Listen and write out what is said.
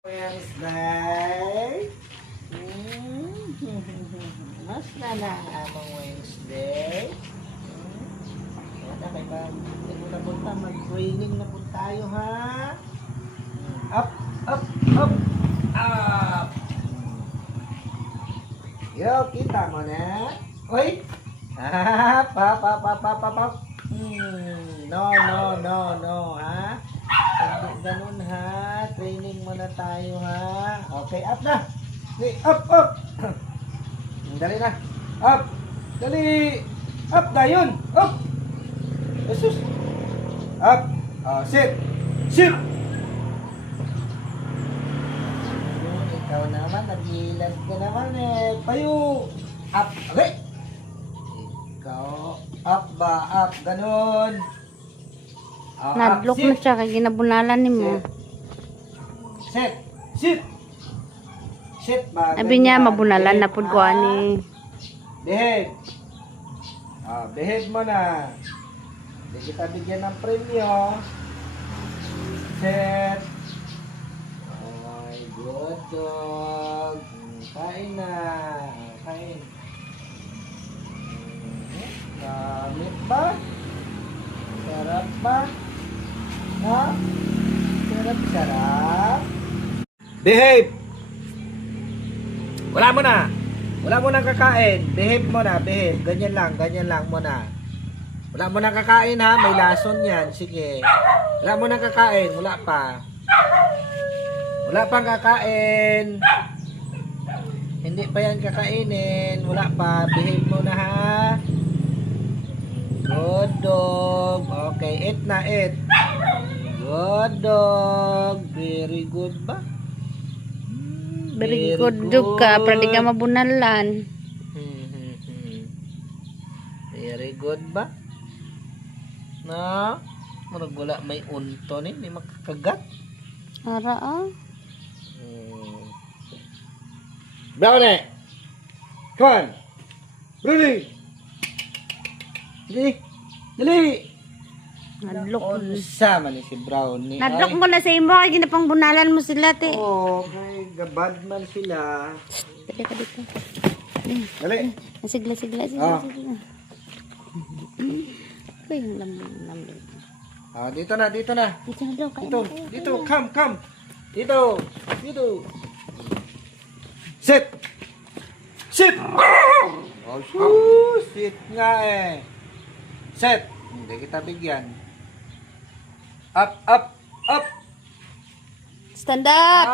Wednesday. Mas na amang Wednesday. Wala kay ba? Hindi mo na punta. Mag-training na po tayo, ha? Up, up, up, up. Yo, kita mo na. Uy! Up, up, up, up, up, up, up. No, no, no, no, ha? Hindi ganun, ha? Training muna tayo, ha? Okay, up na! Up, up! Dali na! Up! Dali! Up na yun! Up! Jesus! Up! Sit! Sit! Ikaw naman, nagilas ka naman eh. Payo! Up! Okay! Ikaw, up ba? Up! Ganun! Nadlok na siya kay ginabunalan nimo. Sit. Sit. Sit ba? Sabi niya mabunalan na pud ko ani. Behave. Behave mo na. Hindi kita bigyan ng premyo. Sit. Ay, good dog. Kain na. Kain. Gamit ba? Sarap ba? Ha? Sarap. Behave! Wala mo na. Wala mo nang kakain. Behave mo na, behave. Ganyan lang muna. Wala mo nang kakain, ha? May lason yan. Sige. Wala mo nang kakain. Wala pa. Wala pang kakain. Hindi pa yan kakainin. Wala pa. Behave mo na, ha? Good dog. Okay, eat na, eat. Good dog. Very good ba? Very good dog ka, para di ka mabunalan. Very good ba? Na? Marag wala may unto ni, may makakagat. Ara Brownie! Come on! Brownie! Dali! Dali! Nadlok. Unsa man ni si Brownie? Nadlok ko na sa imo kay ginapang bunalan mo sila te. Okay, gabad man sila. Dali ka dito. Dali! Sigla. Uy, lambing. Dito na. Dito na daw kain. Dito, come. Dito. Sit! Sit nga eh. Sit! Hindi kita bigyan. Up! Stand up.